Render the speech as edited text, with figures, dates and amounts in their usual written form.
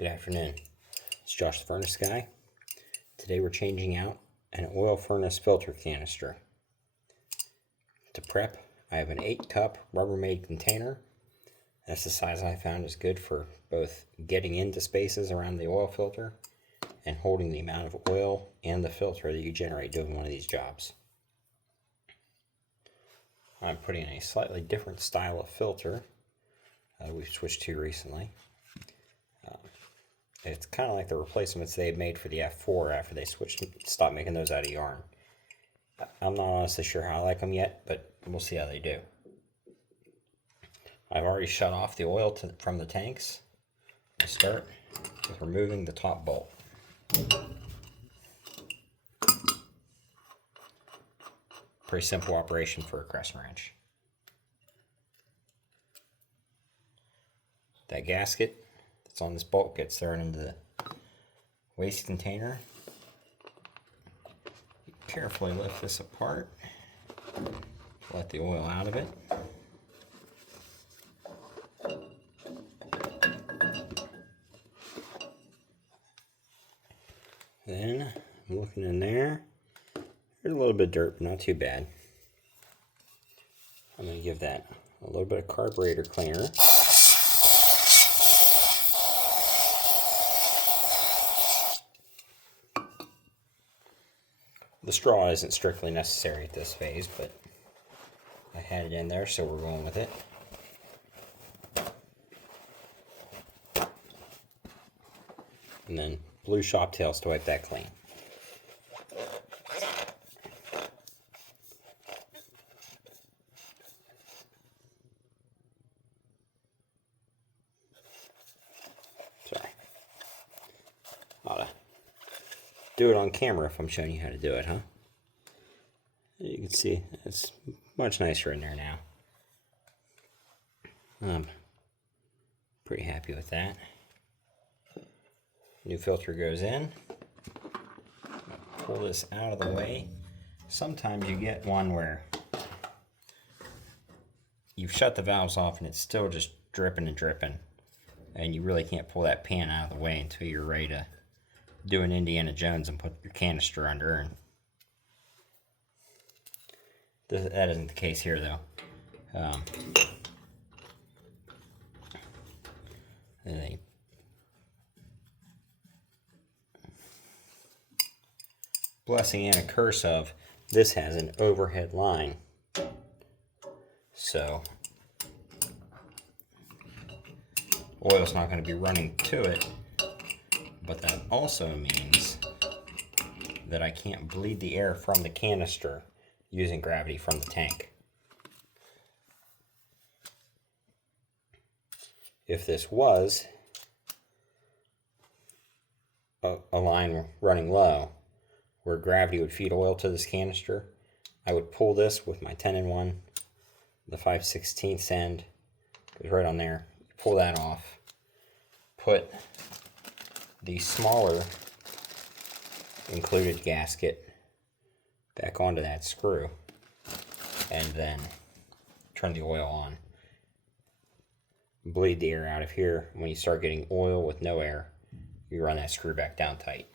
Good afternoon. It's Josh the Furnace Guy. Today we're changing out an oil furnace filter canister. To prep, I have an 8-cup Rubbermaid container. That's the size I found is good for both getting into spaces around the oil filter and holding the amount of oil and the filter that you generate doing one of these jobs. I'm putting in a slightly different style of filter we've switched to recently. It's kind of like the replacements they made for the F4 after they stopped making those out of yarn. I'm not honestly sure how I like them yet, but we'll see how they do. I've already shut off the oil from the tanks. I start with removing the top bolt. Pretty simple operation for a crescent wrench. That gasket that's on this bolt gets thrown into the waste container. Carefully lift this apart. Let the oil out of it. Then I'm looking in there. There's a little bit of dirt, but not too bad. I'm going to give that a little bit of carburetor cleaner. The straw isn't strictly necessary at this phase, but I had it in there, so we're going with it. And then blue shop tails to wipe that clean. Sorry. Ought to do it on camera if I'm showing you how to do it, huh? You can see it's much nicer in there now. I'm pretty happy with that. New filter goes in. Pull this out of the way. Sometimes you get one where you've shut the valves off and it's still just dripping and dripping, and you really can't pull that pan out of the way until you're ready to do an Indiana Jones and put your canister under. And that isn't the case here, though. Blessing and a curse of this has an overhead line, so oil's not going to be running to it, but that also means that I can't bleed the air from the canister using gravity from the tank. If this was a line running low where gravity would feed oil to this canister, I would pull this with my 10-in-1, the 5/16 end goes right on there. Pull that off, put the smaller included gasket back onto that screw, and then turn the oil on. Bleed the air out of here. When you start getting oil with no air, you run that screw back down tight.